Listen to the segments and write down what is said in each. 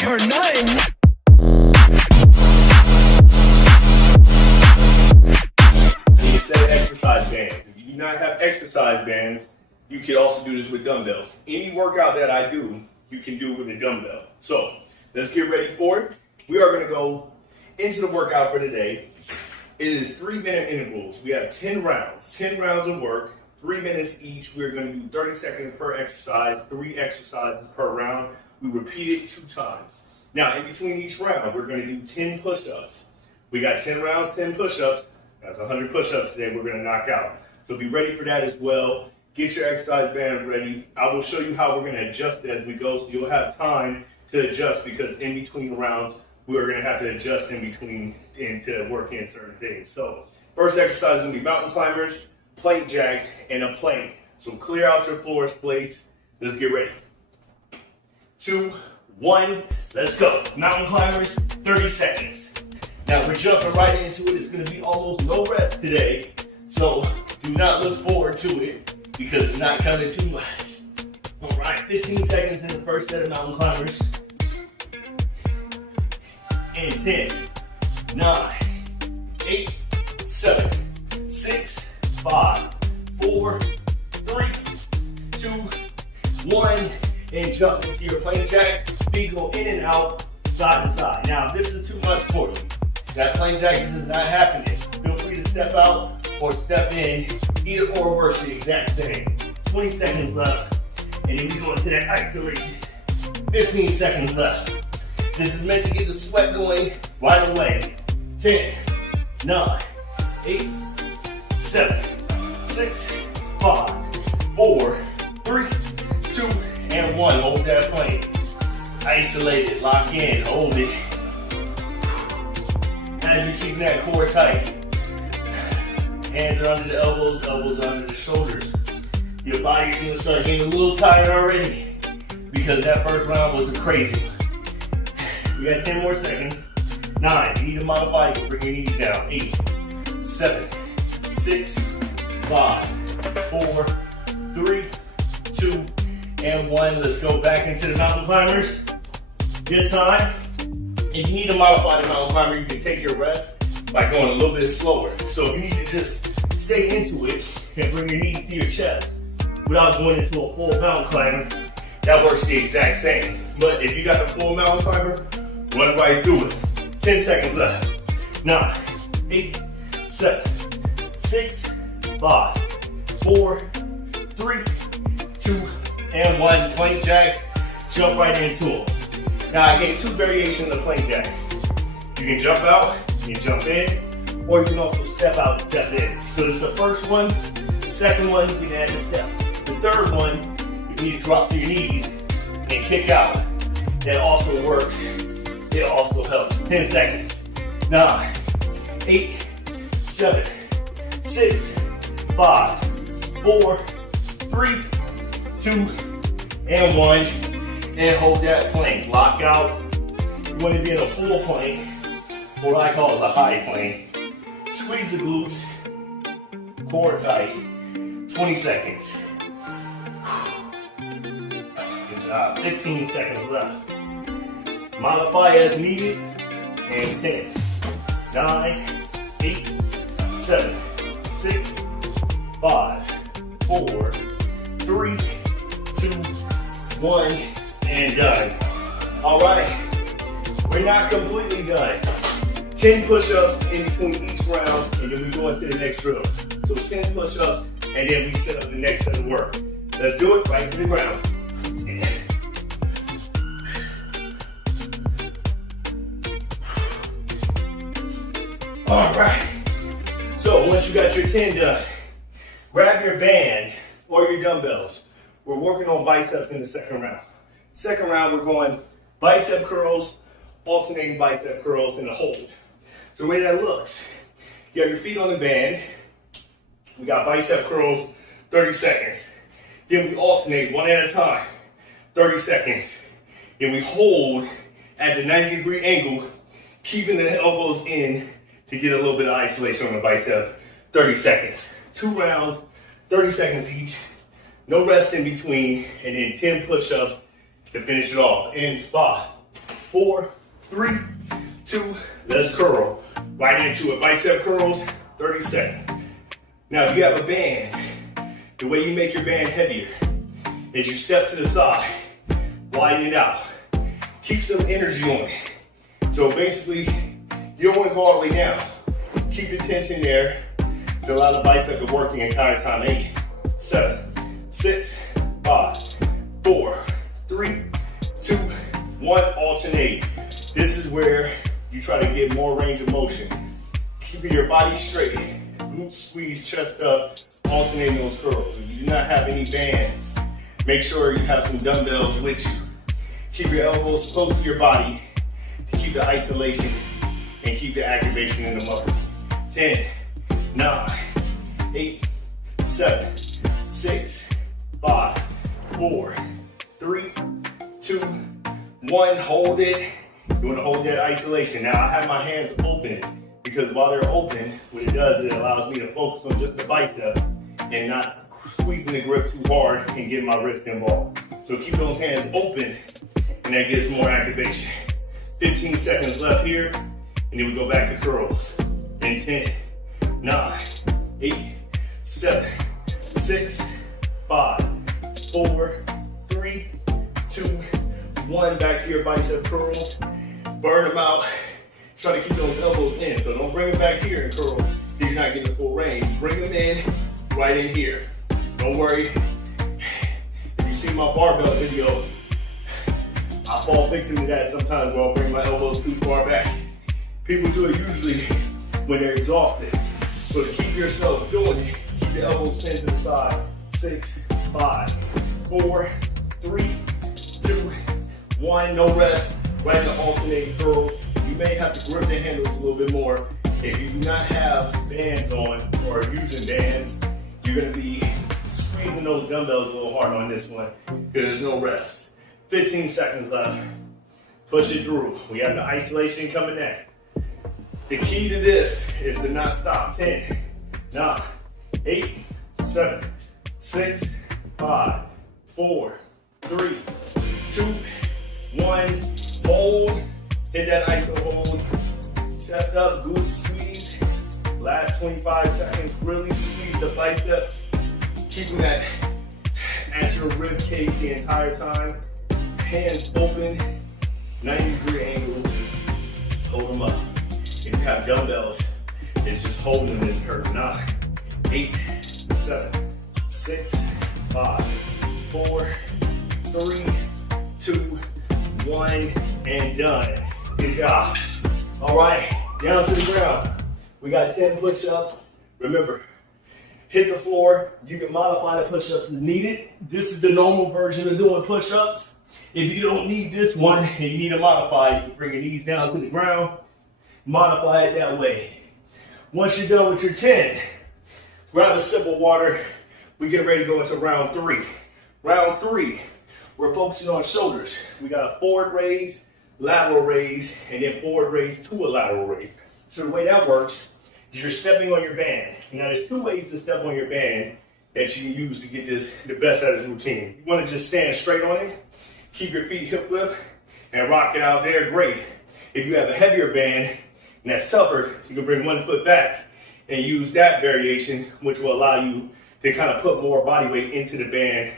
heard nothing. Exercise bands. If you do not have exercise bands, you can also do this with dumbbells. Any workout that I do, you can do with a dumbbell. So let's get ready for it. We are going to go into the workout for today. It is 3-minute intervals. We have 10 rounds of work, 3 minutes each. We're going to do 30 seconds per exercise, 3 exercises per round. We repeat it 2 times. Now, in between each round, we're going to do 10 push-ups. We got 10 rounds, 10 push-ups. That's 100 push-ups today we're going to knock out. So be ready for that as well. Get your exercise band ready. I will show you how we're going to adjust it as we go, so you'll have time to adjust, because in between rounds, we're going to have to adjust in between and to work in certain things. So first exercise is going to be mountain climbers, plank jacks, and a plank. So clear out your floors, please. Let's get ready. 2, 1, let's go. Mountain climbers, 30 seconds. Now we're jumping right into it. It's going to be almost no rest today, so do not look forward to it because it's not coming too much. All right, 15 seconds in the first set of mountain climbers. And 10, 9, 8, 7, 6, 5, 4, 3, 2, 1, and jump into your plank jacks. Feet go in and out, side to side. Now, if this is too much for you, that plank jack is not happening, feel free to step out or step in, either or works the exact same. 20 seconds left, and then we go into that isolation. 15 seconds left. This is meant to get the sweat going right away. 10, 9, 8, 7, 6, 5, 4, 3, 2, and 1. Hold that plank. Isolate it, lock in, hold it. As you're keeping that core tight, hands are under the elbows, elbows are under the shoulders. Your body's gonna start getting a little tired already because that first round was a crazy one. We got 10 more seconds. 9, you need to modify it, bring your knees down. 8, 7, 6, 5, 4, 3, 2, and 1. Let's go back into the mountain climbers. This time, if you need to modify the mountain climber, you can take your rest by going a little bit slower. So if you need to just stay into it and bring your knees to your chest without going into a full mountain climber, that works the exact same. But if you got the full mountain climber, run right through it. 10 seconds left. 9, 8, 7, 6, 5, 4, 3, 2, and 1. Plank jacks, jump right into them. Now I gave 2 variations of plank jacks. You can jump out, you can jump in, or you can also step out and step in. So this is the first one. The second one, you can add a step. The third one, you need to drop to your knees and kick out. That also works. It also helps. 10 seconds. 9, 8, 7, 6, 5, 4, 3, 2, and 1. And hold that plank. Lock out. You want to be in a full plank, or what I call it a high plank. Squeeze the glutes. Core tight. 20 seconds. Good job. 15 seconds left. Modify as needed. And 10, 9, 8, 7, 6, 5, 4, 3, 2, 1, and done. All right, we're not completely done. 10 push-ups in between each round, and then we go into the next drill. So 10 push-ups, and then we set up the next set of work. Let's do it right to the ground. All right, so once you got your 10 done, grab your band or your dumbbells. We're working on biceps in the second round. Second round, we're going bicep curls, alternating bicep curls in a hold. So the way that looks, you have your feet on the band. We got bicep curls, 30 seconds. Then we alternate one at a time, 30 seconds. Then we hold at the 90-degree angle, keeping the elbows in to get a little bit of isolation on the bicep, 30 seconds. 2 rounds, 30 seconds each. No rest in between, and then 10 push-ups to finish it off. In 5, 4, 3, 2, let's curl. Right into it, bicep curls, 30 seconds. Now if you have a band, the way you make your band heavier is you step to the side, widen it out, keep some energy on it. So basically, you don't want to go all the way down. Keep the tension there to allow the bicep to work the entire time. 8, 7, 6, 5, 4, 3, 2, 1, alternate. This is where you try to get more range of motion. Keeping your body straight, glutes squeeze, chest up, alternating those curls. If you do not have any bands, make sure you have some dumbbells with you. Keep your elbows close to your body to keep the isolation and keep the activation in the muscle. 10, 9, 8, 7, 6, 5, 4, 3, 2, 1. Hold it. You want to hold that isolation. Now I have my hands open because while they're open, what it does is it allows me to focus on just the bicep and not squeezing the grip too hard and getting my wrist involved. So keep those hands open and that gives more activation. 15 seconds left here and then we go back to curls. In 10, 9, 8, 7, 6, 5, 4, 3, 2, 1. Back to your bicep curls. Burn them out. Try to keep those elbows in. So don't bring them back here and curl if you're not getting the full range. Bring them in, right in here. Don't worry. If you see my barbell video, I fall victim to that sometimes where I'll bring my elbows too far back. People do it usually when they're exhausted. So to keep yourself doing it, keep the elbows pinned to the side. 6, 5, 4, 3, 2, 1. No rest. Right in the alternating curls. You may have to grip the handles a little bit more. If you do not have bands on or using bands, you're going to be squeezing those dumbbells a little hard on this one because there's no rest. 15 seconds left. Push it through. We have the isolation coming next. The key to this is to not stop. 10, 9, 8, 7, 6, 5, 4, 3, 2, 1. Hold, hit that iso hold, chest up, glutes squeeze. Last 25 seconds, really squeeze the biceps. Keeping that at your rib cage the entire time. Hands open, 90-degree angle. Hold them up. If you have dumbbells, it's just holding this curve. 9, 8, 7, 6, 5, 4, 3, 2, 1, and done. Good job. All right, down to the ground. We got 10 push-ups. Remember, hit the floor. You can modify the push-ups as needed. This is the normal version of doing push-ups. If you don't need this one and you need to modify, you can bring your knees down to the ground, modify it that way. Once you're done with your 10, grab a sip of water. We get ready to go into round 3. Round 3, we're focusing on shoulders. We got a forward raise, lateral raise, and then forward raise to a lateral raise. So the way that works is you're stepping on your band. Now there's 2 ways to step on your band that you can use to get this the best out of this routine. You want to just stand straight on it, keep your feet hip lift, and rock it out there, great. If you have a heavier band and that's tougher, you can bring one foot back and use that variation, which will allow you to kind of put more body weight into the band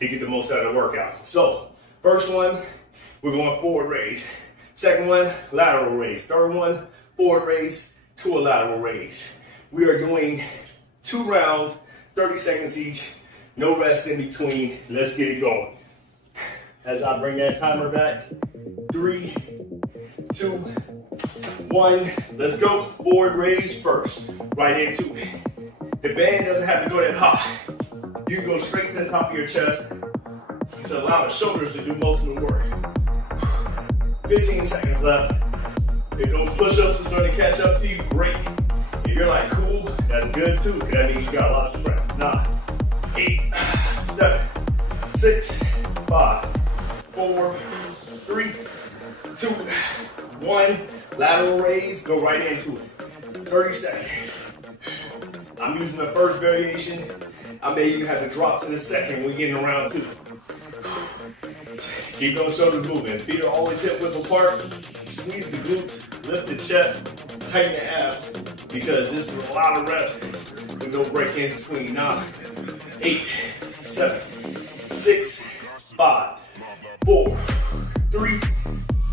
to get the most out of the workout. So, first one, we're going forward raise. Second one, lateral raise. Third one, forward raise to a lateral raise. We are doing 2 rounds, 30 seconds each, no rest in between. Let's get it going. As I bring that timer back, 3, 2, 1, let's go. Forward raise first, right into it. The band doesn't have to go that high. You can go straight to the top of your chest to allow the shoulders to do most of the work. 15 seconds left. If those push-ups are starting to catch up to you, great. If you're like, cool, that's good too, because that means you got a lot of strength. 9, 8, 7, 6, 5, 4, 3, 2, 1. Lateral raise, go right into it. 30 seconds. I'm using the first variation. I may even have to drop to the second when we get in round 2. Keep those shoulders moving. Feet are always hip width apart. Squeeze the glutes, lift the chest, tighten the abs, because this is a lot of reps. We go break in between 9, 8, 7, 6, 5, 4, 3,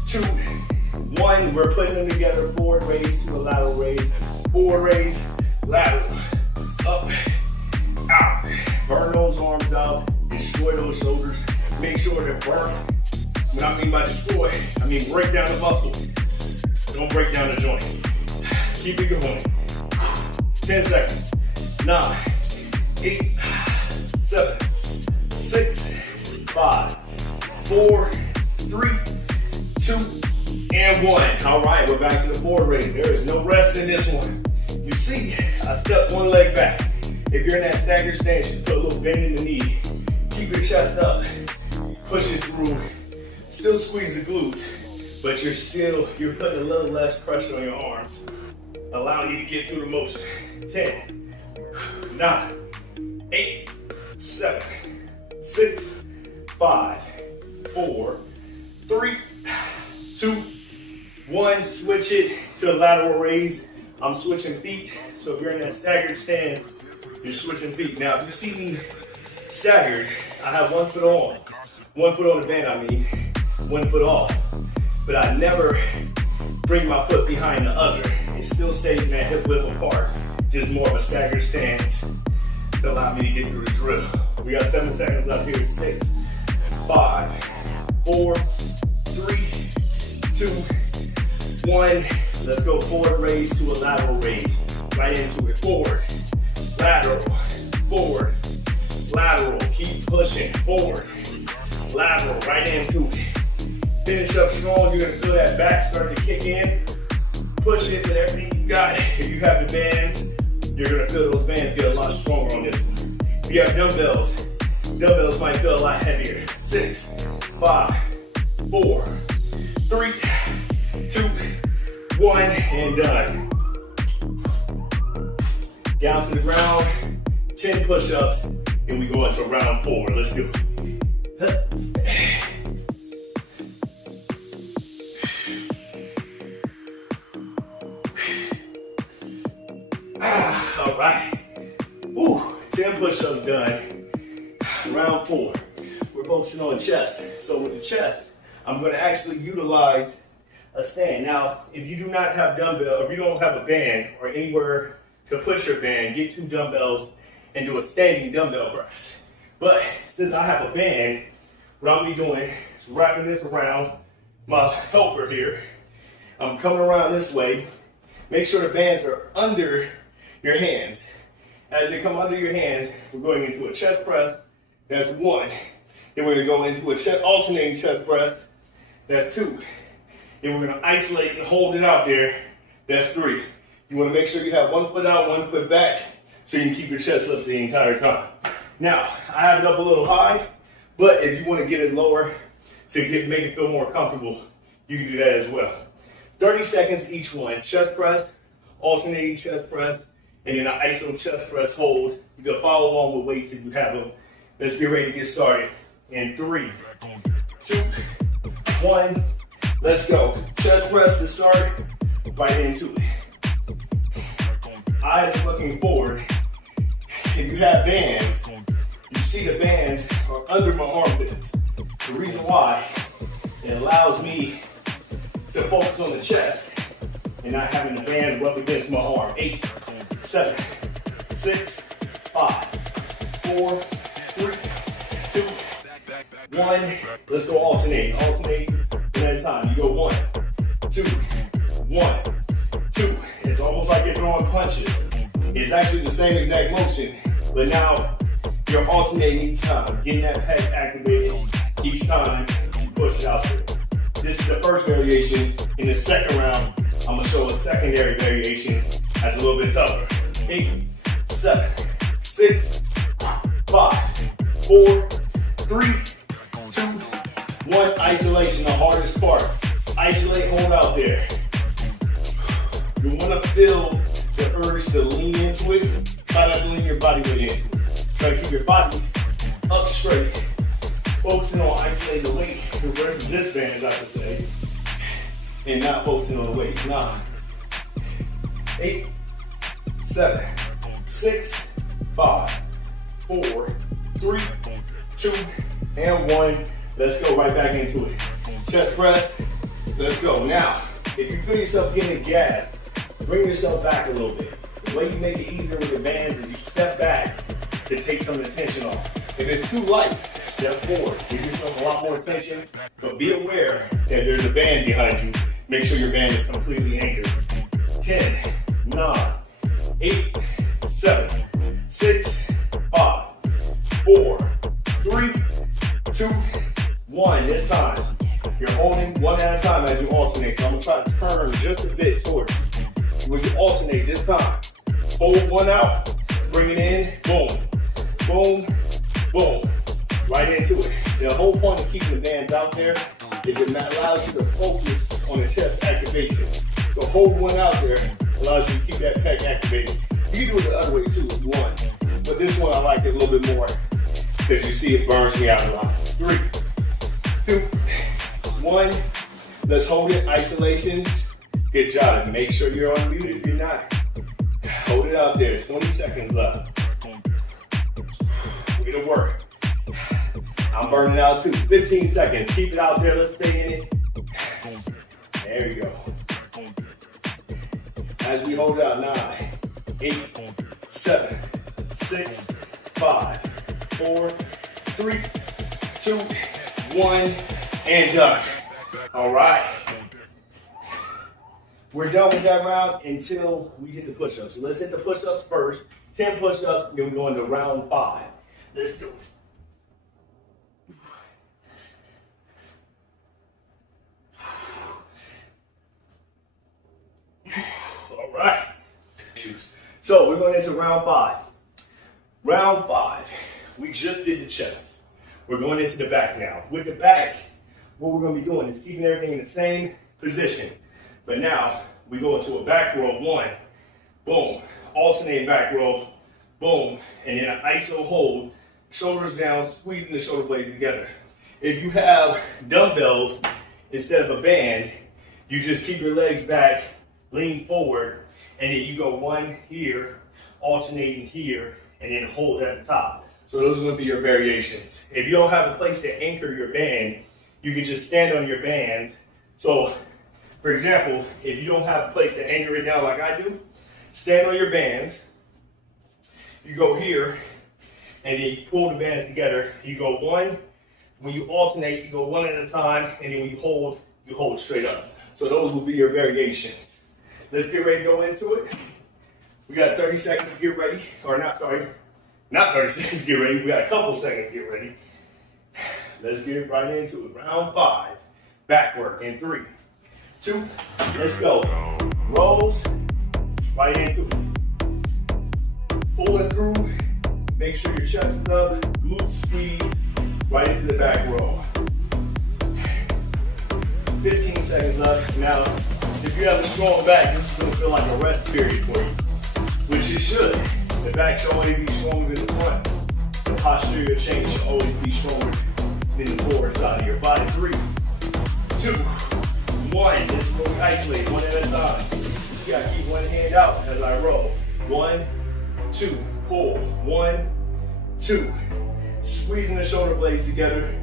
2, 1. We're putting them together. Forward raise to a lateral raise. Forward raise, lateral, up, out. Burn those arms out. Destroy those shoulders. Make sure they're burnt. When I mean by destroy, I mean break down the muscle. Don't break down the joint. Keep it going. 10 seconds. 9, 8, 7, 6, 5, 4, 3, 2, and 1. All right, we're back to the forward raise. There is no rest in this one. You see, I step one leg back. If you're in that staggered stance, you put a little bend in the knee. Keep your chest up. Push it through. Still squeeze the glutes, but you're putting a little less pressure on your arms, allowing you to get through the motion. 10, 9, 8, 7, 6, 5, 4, 3, 2, 1. Switch it to a lateral raise. I'm switching feet, so if you're in that staggered stance, you're switching feet. Now, if you see me staggered, I have one foot on the band, one foot off. But I never bring my foot behind the other. It still stays in that hip width apart, just more of a staggered stance to allow me to get through the drill. We got 7 seconds left here. 6, 5, 4, 3, 2, 1. Let's go forward raise to a lateral raise. Right into it. Forward, lateral, forward, lateral. Keep pushing. Forward, lateral, right into it. Finish up strong. You're gonna feel that back start to kick in. Push it with everything you got. If you have the bands, you're gonna feel those bands get a lot stronger on this one. If you have dumbbells, dumbbells might feel a lot heavier. 6, 5, 4, 3, 2, 1, and done. Down to the ground, 10 push-ups, and we go into round 4. Let's do it. All right. 10 push-ups done. Round 4. We're focusing on chest. So with the chest, I'm going to actually utilize a stand. Now, if you do not have dumbbell, or if you don't have a band or anywhere to put your band, get 2 dumbbells and do a standing dumbbell press. But since I have a band, what I'm gonna be doing is wrapping this around my helper here. I'm coming around this way. Make sure the bands are under your hands. As they come under your hands, we're going into a chest press. That's 1. Then we're gonna go into a alternating chest press. That's 2. Then we're gonna isolate and hold it out there. That's 3. You wanna make sure you have 1 foot out, 1 foot back, so you can keep your chest up the entire time. Now, I have it up a little high, but if you wanna get it lower to make it feel more comfortable, you can do that as well. 30 seconds each one. Chest press, alternating chest press, and then an iso chest press hold. You can follow along with weights if you have them. Let's get ready to get started. In 3, 2, 1, let's go. Chest press to start, right into it. Eyes looking forward. If you have bands, you see the bands are under my armpits. The reason why, it allows me to focus on the chest and not having the band rub against my arm. 8, 7, 6, 5, 4, 3, 2, 1. Let's go alternate. Alternate one at a time. You go 1, 2, 1, 2. It's almost like you're throwing punches. It's actually the same exact motion, but now you're alternating each time, getting that pec activated each time you push it out there. This is the first variation. In the second round, I'm gonna show a secondary variation that's a little bit tougher. 8, 7, 6, 5, 4, 3, 2, 1. Isolation, the hardest part. Isolate, hold out there. You wanna feel the urge to lean into it. Try not to lean your body weight into it. Try to keep your body up straight. focusing on isolating the weight, versus this band, as I could say, and not focusing on the weight. 9, 8, 7, 6, 5, 4, 3, 2, and 1. Let's go right back into it. Chest press. Let's go. Now, if you feel yourself getting gas, bring yourself back a little bit. The way you make it easier with the bands is you step back to take some of the tension off. If it's too light, step forward. Give yourself a lot more tension, but be aware that there's a band behind you. Make sure your band is completely anchored. 10, 9, 8, 7, 6, 5, 4, 3, 2, 1. This time, you're holding one at a time as you alternate. So I'm gonna try to turn just a bit towards you. When you alternate this time, hold one out, bring it in, boom, boom, boom, right into it. The whole point of keeping the bands out there is it allows you to focus on the chest activation. So hold one out there allows you to keep that pec activated. You can do it the other way too if you want, but this one I like it a little bit more because you see it burns me out a lot. 3, 2, 1. Let's hold it. Isolations. Good job. Make sure you're unmuted if you're not. Hold it out there. 20 seconds left. Way to work. I'm burning out too. 15 seconds. Keep it out there. Let's stay in it. There you go. As we hold it out, 9, 8, 7, 6, 5, 4, 3, 2, 1, and done. All right. We're done with that round until we hit the push-ups. So let's hit the push-ups first. 10 push-ups, then we go into round 5. Let's do it. All right. So we're going into round 5. Round 5, we just did the chest. We're going into the back now. With the back, what we're going to be doing is keeping everything in the same position. But now we go into a back row. 1, boom, alternating back row, boom, and then an ISO hold, shoulders down, squeezing the shoulder blades together. If you have dumbbells instead of a band, you just keep your legs back, lean forward, and then you go 1 here, alternating here, and then hold at the top. So those are going to be your variations. If you don't have a place to anchor your band, you can just stand on your bands. So, for example, if you don't have a place to anchor it down like I do, stand on your bands. You go here, and then you pull the bands together. You go 1. When you alternate, you go 1 at a time, and then when you hold straight up. So those will be your variations. Let's get ready to go into it. We got 30 seconds to get ready, or not 30 seconds to get ready. We got a couple seconds to get ready. Let's get right into it. Round 5, back work in 3, 2, let's go. Rolls, right into it. Pull it through, make sure your chest is up, glutes squeeze, right into the back row. 15 seconds left. Now, if you have a strong back, this is going to feel like a rest period for you, which it should. The back should always be stronger than the front. The posterior chain should always be stronger than the forward side of your body. 3, 2, 1. This is where we isolate 1 at a time. You just got to keep one hand out as I roll. 1, 2, pull. 1, 2. Squeezing the shoulder blades together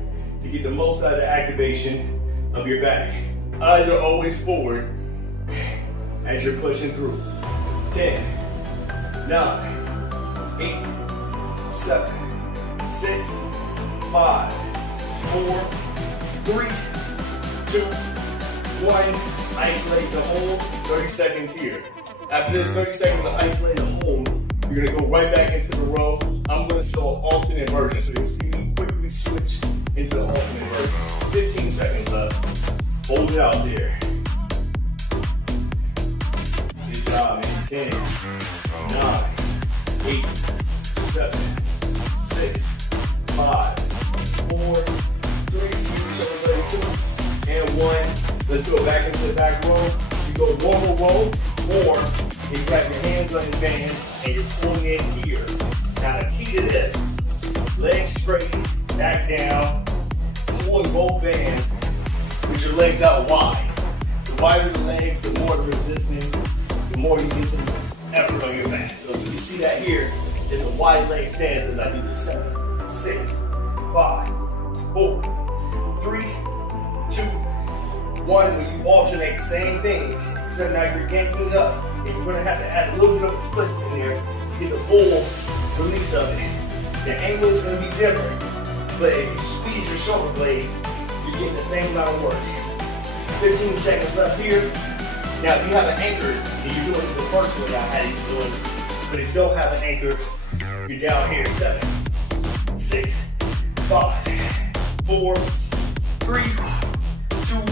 to get the most out of the activation of your back. Eyes are always forward as you're pushing through. 10, 9, 8, 7, 6, 5, 4, 3, 2, 1. Isolate the hold. 30 seconds here. After this 30 seconds of isolate the hold, you're gonna go right back into the row. I'm gonna show an alternate version, so you'll see me quickly switch into the alternate version. 15 seconds left. Hold it out there. Good job, man. 10, 9, 8, 7, 6, 5, 4, 3, shoulder blades 2, and 1. Let's go back into the back row. You go one more row, or you grab your hands on your band and you're pulling in here. Now the key to this, legs straight, back down, pulling both bands with your legs out wide. The wider the legs, the more the resistance, the more you get some effort on your back. So if you see that here, it's a wide leg stance as I do the 7, 6, 5, 4, 3, 2, 1. When you alternate, same thing. So now you're yanking up, and you're gonna have to add a little bit of a twist in there to get the full release of it. The angle is gonna be different, but if you squeeze your shoulder blades, you're getting the same amount of work. 15 seconds left here. Now, if you have an anchor, and you're doing it the first way I had you doing, but if you don't have an anchor, you're down here. 7, 6, 5, 4, 3, 2,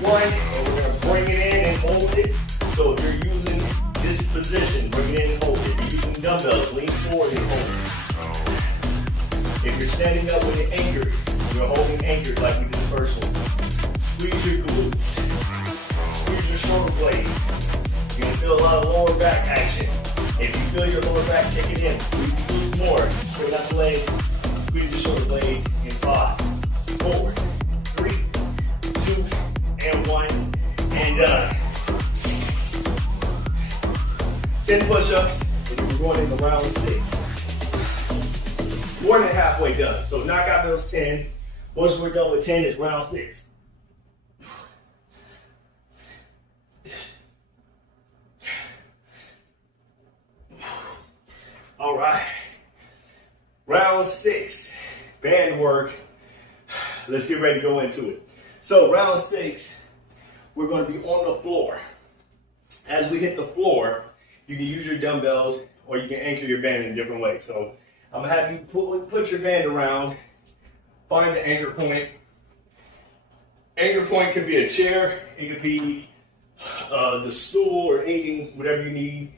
1. And we're gonna bring it in and hold it. So if you're using this position, bring it in and hold it. If you're using dumbbells, lean forward and hold it. If you're standing up with it anchored, you're holding anchored like we did the first one. Squeeze your glutes. Squeeze your shoulder blade. You're gonna feel a lot of lower back action. If you feel your lower back kicking in, squeeze the glutes more. Straight out the leg. Squeeze the shoulder blade in 5, 4, 3, 2, and 1, and done. 10 push-ups, and we're going into round 6. More than halfway done. So knock out those 10. Once we're done with 10, it's round 6. All right. Round 6, band work. Let's get ready to go into it. So round 6, we're going to be on the floor. As we hit the floor, you can use your dumbbells or you can anchor your band in different ways. So I'm gonna have you put your band around, find the anchor point. Anchor point could be a chair, it could be the stool or anything, whatever you need.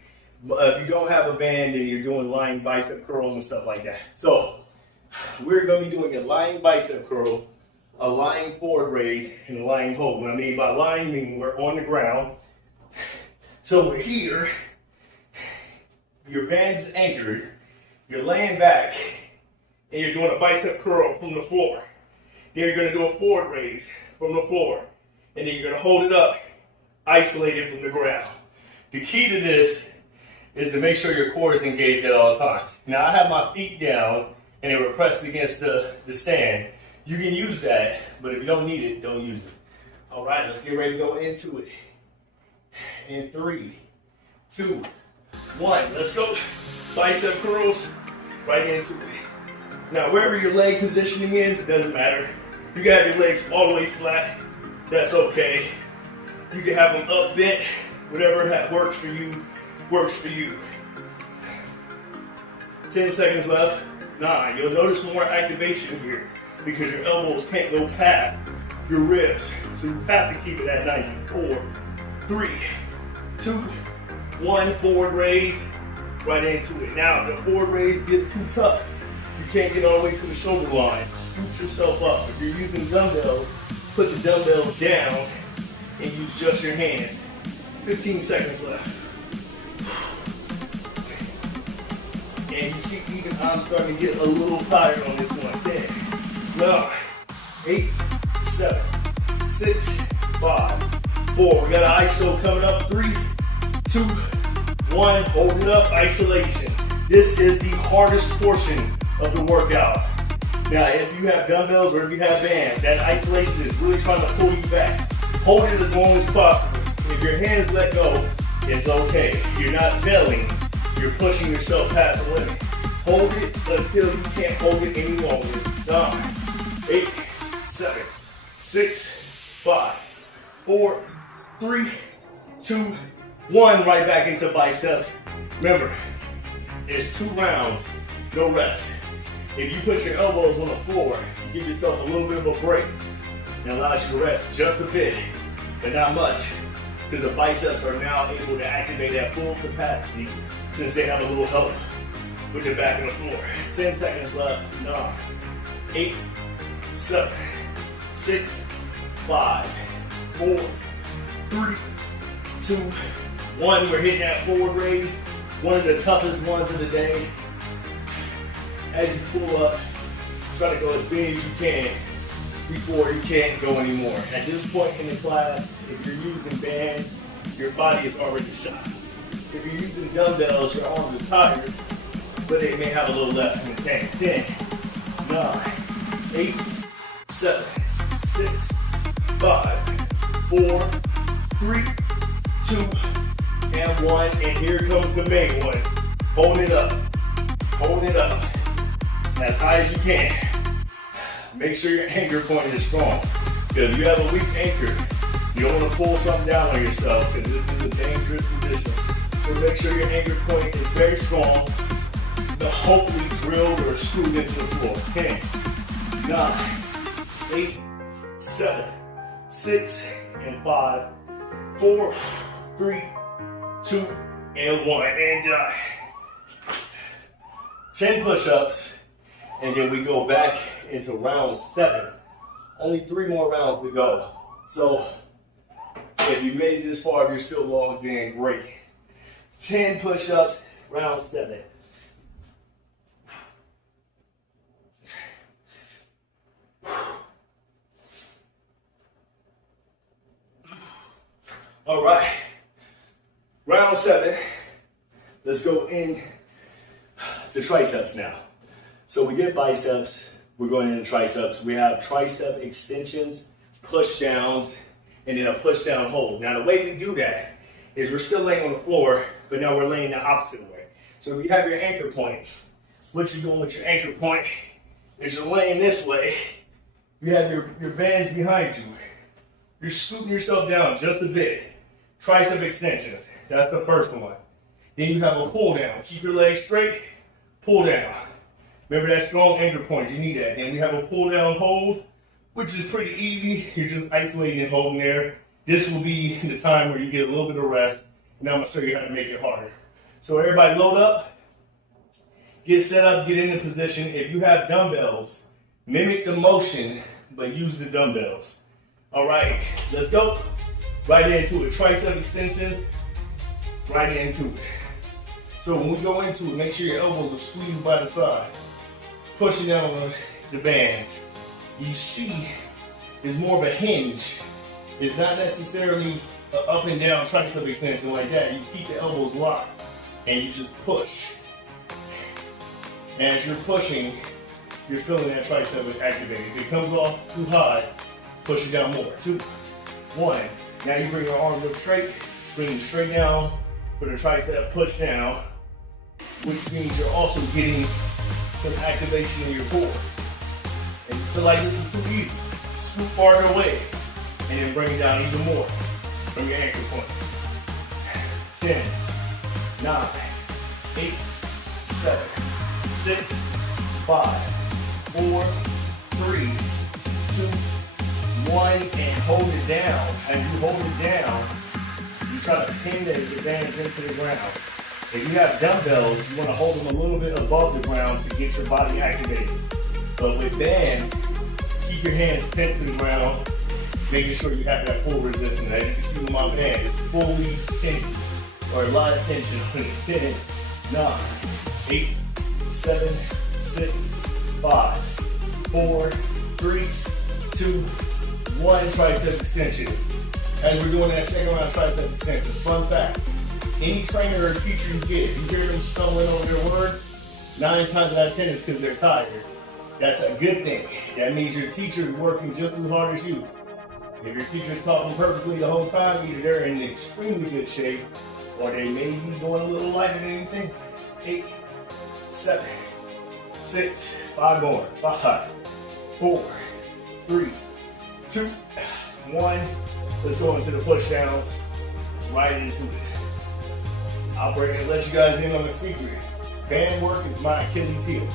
If you don't have a band, then you're doing lying bicep curls and stuff like that. So we're gonna be doing a lying bicep curl, a lying forward raise, and a lying hold. What I mean by lying, I mean we're on the ground. So we're here, your band's anchored, you're laying back, and you're doing a bicep curl from the floor. Then you're gonna do a forward raise from the floor. And then you're gonna hold it up, isolated from the ground. The key to this is to make sure your core is engaged at all times. Now I have my feet down, and they were pressed against the stand. You can use that, but if you don't need it, don't use it. All right, let's get ready to go into it. In 3, 2, 1, let's go. Bicep curls, right into it. Now, wherever your leg positioning is, it doesn't matter. You can have your legs all the way flat, that's okay. You can have them up bent, whatever that works for you, works for you. 10 seconds left, 9. You'll notice more activation here because your elbows can't go past your ribs. So you have to keep it at 90. 4, 3, 2, 1, forward raise, right into it. Now, if the forward raise gets too tough, you can't get all the way to the shoulder line. Scoot yourself up. If you're using dumbbells, put the dumbbells down and use just your hands. 15 seconds left. And you see, even I'm starting to get a little tired on this one. 10, 9, 8, 7, 6, 5, 4. We got an ISO coming up. 3, 2, 1. Hold it up. Isolation. This is the hardest portion of the workout. Now, if you have dumbbells or if you have bands, that isolation is really trying to pull you back. Hold it as long as possible. If your hands let go, it's okay. You're not failing. You're pushing yourself past the limit. Hold it until you can't hold it any longer. 9, 8, 7, 6, 5, 4, 3, 2, 1. Right back into biceps. Remember, it's 2 rounds, no rest. If you put your elbows on the floor, you give yourself a little bit of a break and allows you to rest just a bit, but not much, because the biceps are now able to activate at full capacity since they have a little help with the back of the floor. 10 seconds left. 9, 8, 7, 6, 5, 4, 3, 2, 1. We're hitting that forward raise, one of the toughest ones of the day. As you pull up, try to go as big as you can. before you can't go anymore. At this point in the class, if you're using bands, your body is already shot. If you're using dumbbells, your arms are tired, but they may have a little left in the tank. 10, 9, 8, 7, 6, 5, 4, 3, 2, and 1. And here comes the main one. Hold it up. Hold it up. As high as you can. Make sure your anchor point is strong. Because if you have a weak anchor, you don't want to pull something down on yourself because this is a dangerous position. So make sure your anchor point is very strong. But hopefully drilled or screwed into the floor. 10, 9, 8, 7, 6, and 5, 4, 3, 2, and 1. And 10 push-ups. And then we go back into round 7. Only 3 more rounds to go. So if you made it this far, if you're still logged in, great. 10 push-ups, round 7. All right, round 7. Let's go in to triceps now. So we did biceps, we're going into triceps. We have tricep extensions, push downs, and then a push down hold. Now the way we do that is we're still laying on the floor, but now we're laying the opposite way. So if you have your anchor point, what you're doing with your anchor point is you're laying this way. You have your bands behind you. You're scooting yourself down just a bit. Tricep extensions, that's the first one. Then you have a pull down. Keep your legs straight, pull down. Remember that strong anchor point, you need that. Then we have a pull down hold, which is pretty easy. You're just isolating and holding there. This will be the time where you get a little bit of rest, and I'm gonna show you how to make it harder. So everybody load up, get set up, get into position. If you have dumbbells, mimic the motion, but use the dumbbells. All right, let's go. Right into it, tricep extension, right into it. So when we go into it, make sure your elbows are squeezed by the side. Pushing down on the bands. You see, it's more of a hinge. It's not necessarily an up and down tricep extension like that. You keep the elbows locked and you just push. And as you're pushing, you're feeling that tricep activated. If it comes off too high, push it down more. 2, 1. Now you bring your arms up straight, bring them straight down for the tricep push down, which means you're also getting some activation in your core. And you feel like this is too easy. Scoot farther away, and then bring it down even more from your anchor point. 10, 9, 8, 7, 6, 5, 4, 3, 2, 1, and hold it down. As you hold it down, you try to pin the bands into the ground. If you have dumbbells, you want to hold them a little bit above the ground to get your body activated. But with bands, keep your hands pinned to the ground, making sure you have that full resistance. As you can see with my band, it's fully tension, or a lot of tension on it. 10, 9, 8, 7, 6, 5, 4, 3, 2, 1, tricep extension. As we're doing that second round tricep extension, fun fact. Any trainer or teacher you get, if you hear them stumbling over their words, 9 times out of 10 is because they're tired. That's a good thing. That means your teacher is working just as hard as you. If your teacher is talking perfectly the whole time, either they're in extremely good shape, or they may be going a little lighter than anything. 8, 7, 6, 5 more. 5, 4, 3, 2, 1. Let's go into the push downs. Right into it. I'll break it and let you guys in on the secret. Band work is my Achilles heel.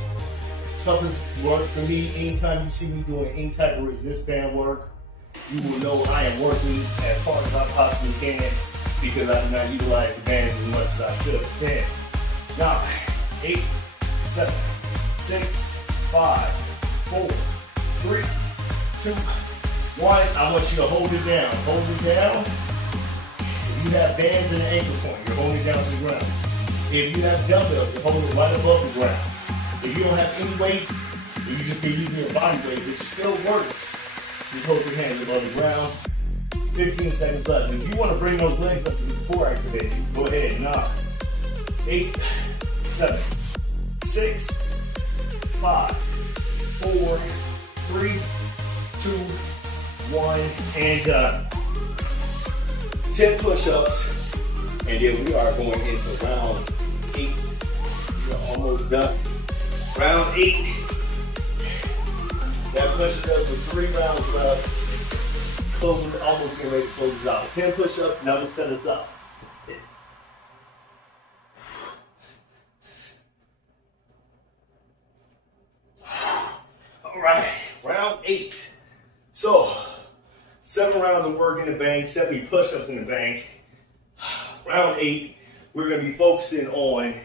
Toughest work for me. Anytime you see me doing any type of resist band work, you will know I am working as hard as I possibly can because I do not utilize the bands as much as I should. 10, 9, 8, 7, 6, 5, 4, 3, 2, 1. I want you to hold it down. Hold it down. If you have bands in the ankle point, you're holding it down to the ground. If you have dumbbells, you're holding it right above the ground. If you don't have any weight, or you just be using your body weight, which still works, Just hold your hands above the ground. 15 seconds left. If you want to bring those legs up to the core activation, go ahead. 9, 8, 7, 6, 5, 4, 3, 2, 1, and done. 10 push-ups, and then we are going into round 8. We're almost done. Round 8. That pushes us with 3 rounds left. Closing, almost getting ready to close it out. 10 push-ups, now to set us up. All right, round 8. So, 7 rounds of work in the bank, 70 push-ups in the bank. Round 8, we're gonna be focusing on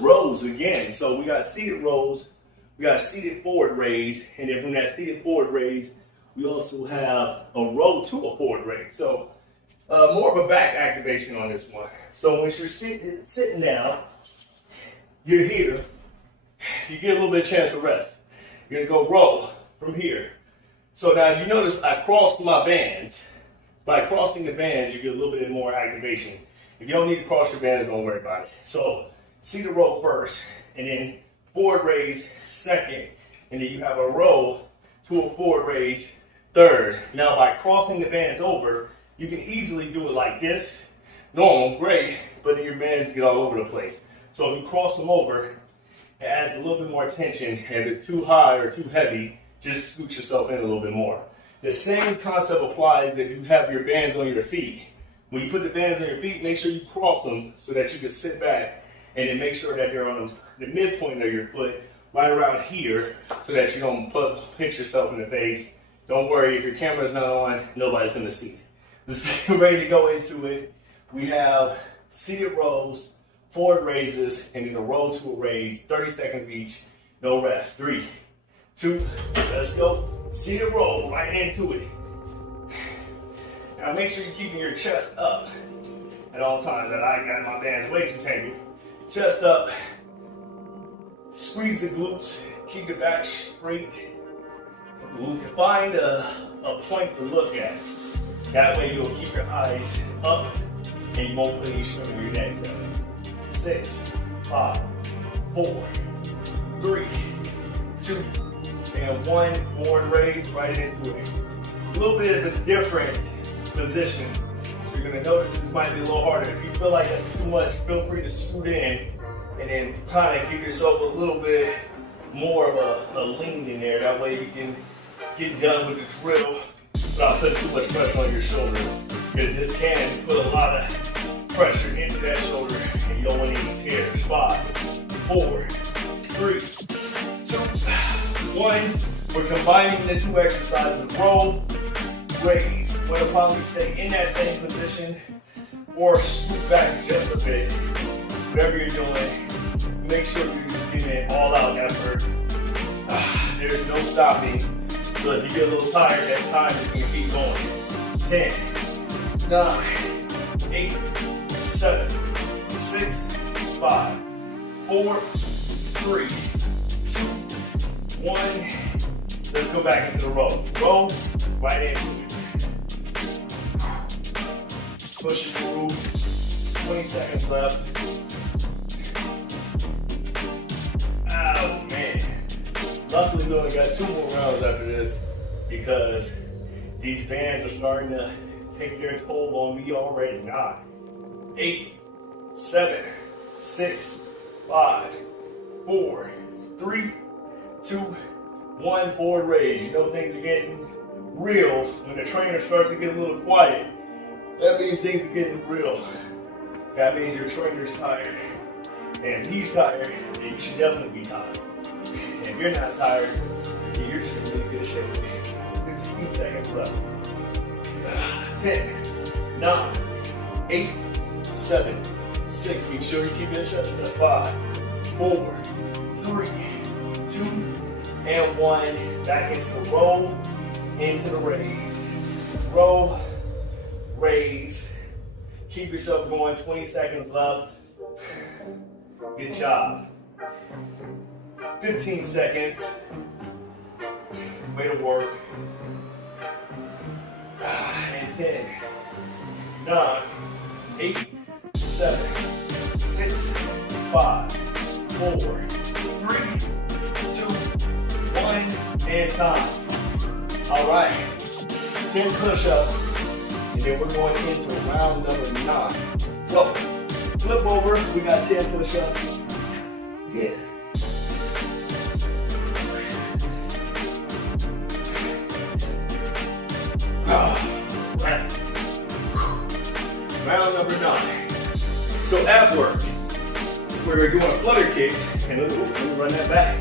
rows again. So we got seated rows, we got seated forward raise, and then from that seated forward raise, we also have a row to a forward raise. So more of a back activation on this one. So when you're sitting down, you're here, you get a little bit of chance to rest. You're gonna go row from here. So now you notice I crossed my bands. By crossing the bands, you get a little bit more activation. If you don't need to cross your bands, don't worry about it. So seated row first, and then forward raise second, and then you have a row to a forward raise third. Now by crossing the bands over, you can easily do it like this. Normal, great, but then your bands get all over the place. So if you cross them over, it adds a little bit more tension. If it's too high or too heavy, just scoot yourself in a little bit more. The same concept applies if you have your bands on your feet. When you put the bands on your feet, make sure you cross them so that you can sit back, and then make sure that they're on the midpoint of your foot, right around here, so that you don't hit yourself in the face. Don't worry, if your camera's not on, nobody's gonna see it. Let's get ready to go into it. We have seated rows, forward raises, and then a row to a raise, 30 seconds each, no rest. 3, 2, let's go. Seated row, right into it. Now make sure you're keeping your chest up at all times. That I got my bands way too tangled. Chest up, squeeze the glutes, keep the back straight. Find a point to look at. That way you'll keep your eyes up and you won't put any strain on your neck. 7, 6, 5, 4, 3, 2, and 1. Forward raise right into it. A little bit of a different position. So you're gonna notice this might be a little harder. If you feel like that's too much, feel free to scoot in and then kind of give yourself a little bit more of a lean in there. That way you can get done with the drill without putting too much pressure on your shoulder. Because this can put a lot of pressure into that shoulder and you don't want any tears. 5, 4, 3, 2, 1. We're combining the 2 exercises. Row, raise. We're gonna probably stay in that same position or scoot back just a bit. Whatever you're doing, make sure you're just giving an all-out effort. There's no stopping. So if you get a little tired, that time you can keep going. 10, 9, 8, 7, 6, 5, 4, 3, 2, 1. Let's go back into the row. Row, right into it. Push it through. 20 seconds left. Oh man. Luckily we only got 2 more rounds after this because these bands are starting to take their toll on me already. 9, 8, 7, 6, 5, 4, 3, 2, 1. Forward raise. You know things are getting real when the trainer starts to get a little quiet. That means things are getting real. That means your trainer's tired. And if he's tired, then you should definitely be tired. And if you're not tired, then you're just in really good shape. 15 seconds left. 10, 9, 8, 7, 6. Make sure you keep your chest up. 5, 4, 3, 2, and 1. Back into the row, into the raise. Row, raise. Keep yourself going. 20 seconds left. Good job. 15 seconds. Way to work. 10, 9, 8, 7, 6, 5, 4, 3, 2, 1, and time. All right, 10 push-ups, and then we're going into round number 9. So, flip over, we got 10 push-ups. Yeah. Right. Round number 9. So at work, we're doing flutter kicks, and let me run that back.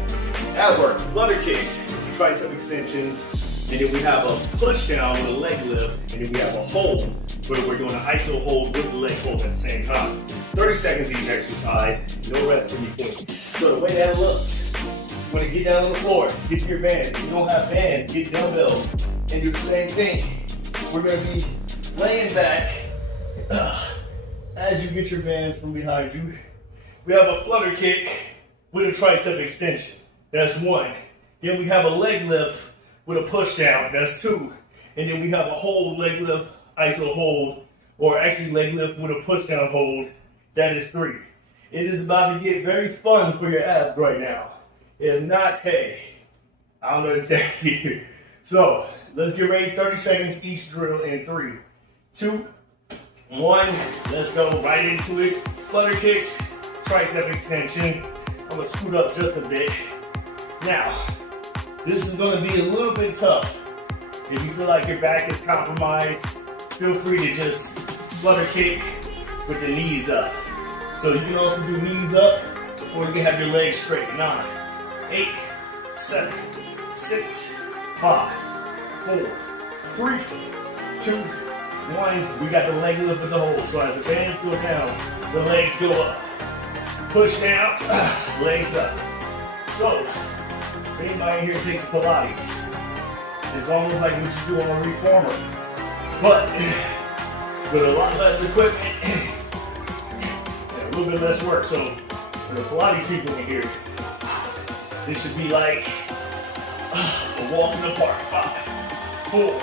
At work, flutter kicks, tricep extensions, and then we have a push down with a leg lift, and then we have a hold where we're doing an iso hold with the leg hold at the same time. 30 seconds each exercise, no rest in between. So the way that looks, you want to get down on the floor, get to your bands. If you don't have bands, get dumbbells, and do the same thing. We're going to be laying back as you get your bands from behind you. We have a flutter kick with a tricep extension. That's 1. Then we have a leg lift with a push down. That's 2. And then we have a hold leg lift, iso hold, or actually leg lift with a push down hold. That is 3. It is about to get very fun for your abs right now. If not, hey, I don't know what to tell you. So let's get ready. 30 seconds each drill in 3, 2, 1. Let's go right into it. Flutter kicks, tricep extension. I'm gonna scoot up just a bit. Now, this is gonna be a little bit tough. If you feel like your back is compromised, feel free to just flutter kick with the knees up. So you can also do knees up, or you can have your legs straight. 9, 8, 7, 6, 5, 4, 3, 2, 1. We got the leg lift with the hold. So as the bands go down, the legs go up. Push down, legs up. So, if anybody here takes Pilates, it's almost like what you do on a reformer, but with a lot less equipment and a little bit less work. So, for the Pilates people in here, this should be like a walk in the park. 5, 4,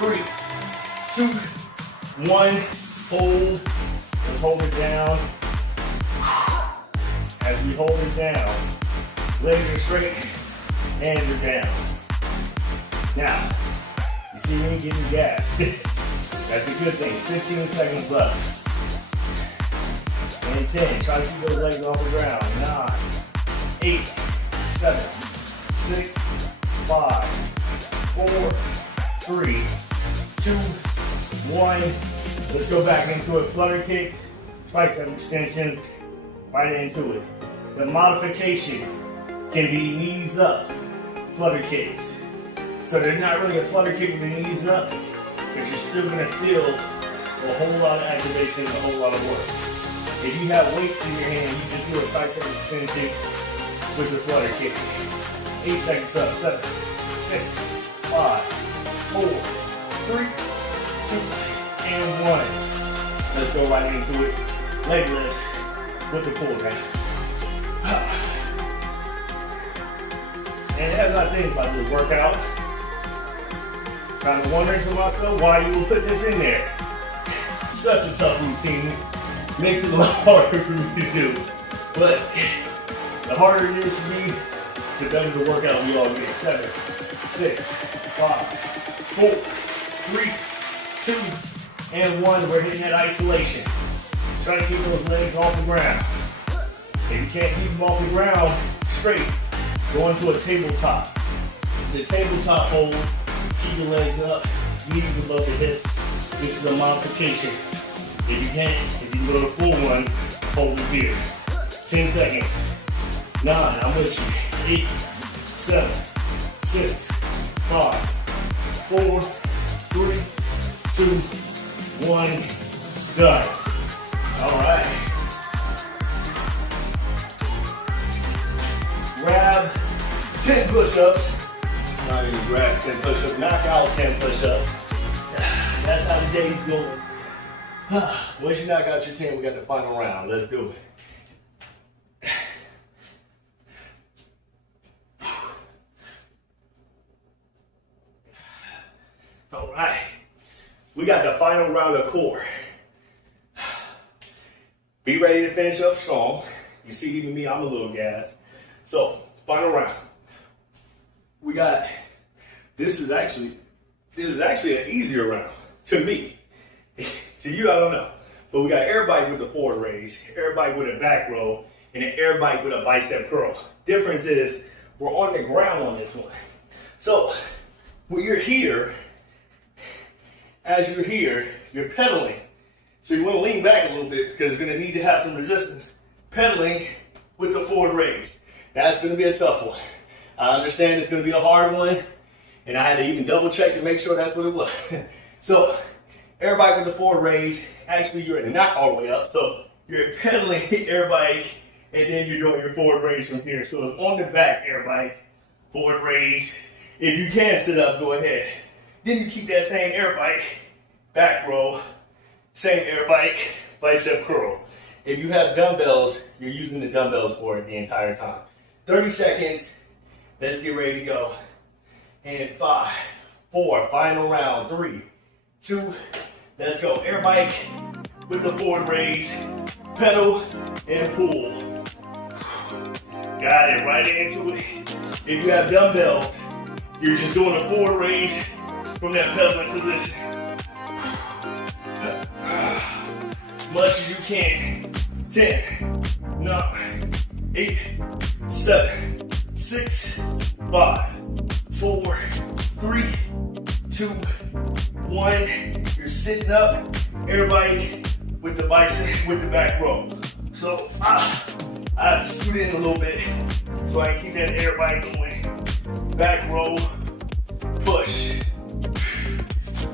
3, 2, 1. Hold. Let's hold it down. As we hold it down, legs are straight, hands are down. Now, you see me getting gas. That's a good thing. 15 seconds left. And 10. Try to keep those legs off the ground. 9, 8, 7, 6, 5, 4, 3, 2, 1. Let's go back into it. Flutter kicks, tricep extension, right into it. The modification can be knees up, flutter kicks. So they're not really a flutter kick with the knees up, but you're still gonna feel a whole lot of activation, a whole lot of work. If you have weights in your hand, you can do a tricep extension with the flutter kick. 8 seconds up. 7, 6, 5, 4, 3, 2, and 1. Let's go right into it. Leg lifts with the pull down. And as I think about this workout, kind of wondering to myself why you would put this in there. Such a tough routine. Makes it a lot harder for me to do. But the harder it is for me, the better the workout we all get. 7, 6, 5, 4, 3, 2, and 1. We're hitting that isolation. Try to keep those legs off the ground. If you can't keep them off the ground straight, go into a tabletop. The tabletop hold, keep your legs up, knees above the hips. This is a modification. If you can't, if you go to full one, hold it here. 10 seconds. 9, I'm with you. 8, 7, 6, 5, 4, 3, 2, 1, done. All right. Grab 10 push-ups. Not even grab 10 push-ups, knock out 10 push-ups. That's how the day's going. Once you knock out your 10, we got the final round. Let's do it. All right. We got the final round of core. Be ready to finish up strong. You see, even me, I'm a little gassed. So, final round. We got, this is actually an easier round to me. To you, I don't know. But we got air bike with the forward raise, air bike with a back row, and an air bike with a bicep curl. Difference is we're on the ground on this one. So when you're here, as you're here, you're pedaling. So you want to lean back a little bit because you're going to need to have some resistance. Pedaling with the forward raise. That's going to be a tough one. I understand it's going to be a hard one, and I had to even double check to make sure that's what it was. So air bike with the forward raise. Actually, you're not all the way up. So you're pedaling air bike, and then you're doing your forward raise from here. So it's on the back air bike, forward raise. If you can sit up, go ahead. Then you keep that same air bike, back row, same air bike, bicep curl. If you have dumbbells, you're using the dumbbells for it the entire time. 30 seconds. Let's get ready to go. And 5, 4, final round. 3, 2, let's go. Air bike with the forward raise, pedal and pull. Got it, right into it. If you have dumbbells, you're just doing a forward raise from that pedaling position. As much as you can. 10, 9, 8, 7, 6, 5, 4, 3, 2, 1. You're sitting up, air bike with the bicep, with the back row. So I have to scoot in a little bit so I can keep that air bike going. Back row, push.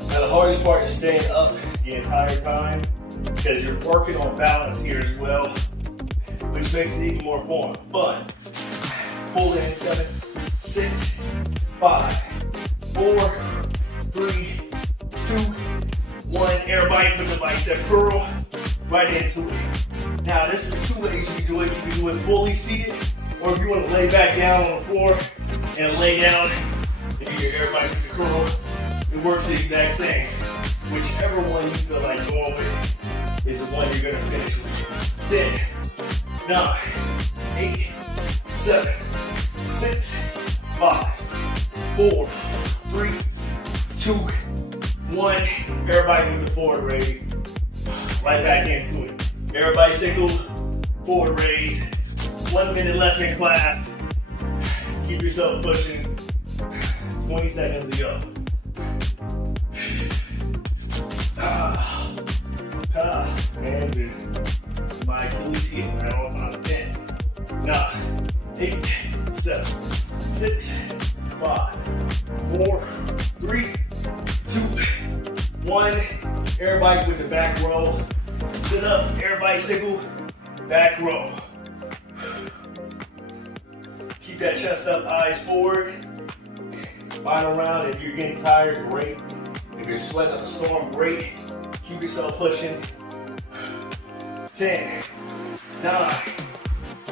Now the hardest part is staying up the entire time because you're working on balance here as well, which makes it even more fun. Hold in 7, 6, 5, 4, 3, 2, 1. Air bike with the bicep curl right into it. Now this is 2 ways you can do it. You can do it fully seated, or if you want to lay back down on the floor and lay down and do your air bike with the curl, it works the exact same. Whichever one you feel like going with is the one you're going to finish with. 10, 9, 8, 7, 6, 5, 4, 3, 2, 1. Air bike with the forward raise. Right back into it. Air bicycle, forward raise. 1 minute left in class. Keep yourself pushing. 20 seconds to go. Man, dude. My Achilles heel right on 10, 9, 8, 7, 6, 5, 4, 3, 2, 1. Air bike with the back row. Sit up, air bicycle, back row. Keep that chest up, eyes forward. Final round. If you're getting tired, great. If you're sweating up a storm, great. Keep yourself pushing. 10, 9,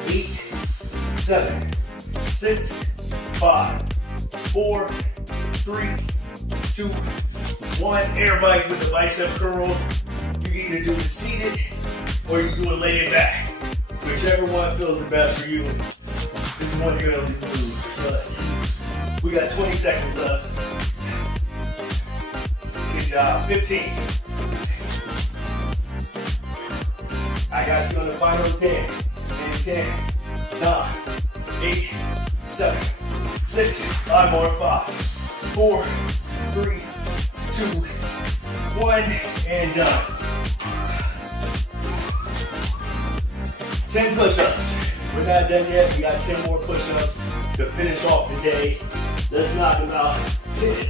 8, 7, 6, 5, 4, 3, 2, 1. Air bike with the bicep curls. You can either do it seated or you can do it laying back. Whichever one feels the best for you. This is one you're going to lose. But we got 20 seconds left. Good job. 15. I got you on the final 10. And 10, 9, 8, 7, 6, 5 more, 5, 4, 3, 2, 1, and done. 10 push-ups. We're not done yet. We got 10 more push-ups to finish off the day. Let's knock them out. 10,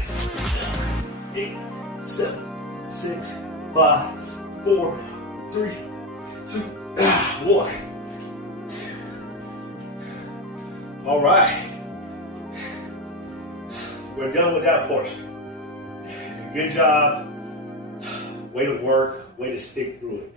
8, 7, 6, 5, 4, 3, 2, 1. All right. We're done with that portion. Good job. Way to work. Way to stick through it.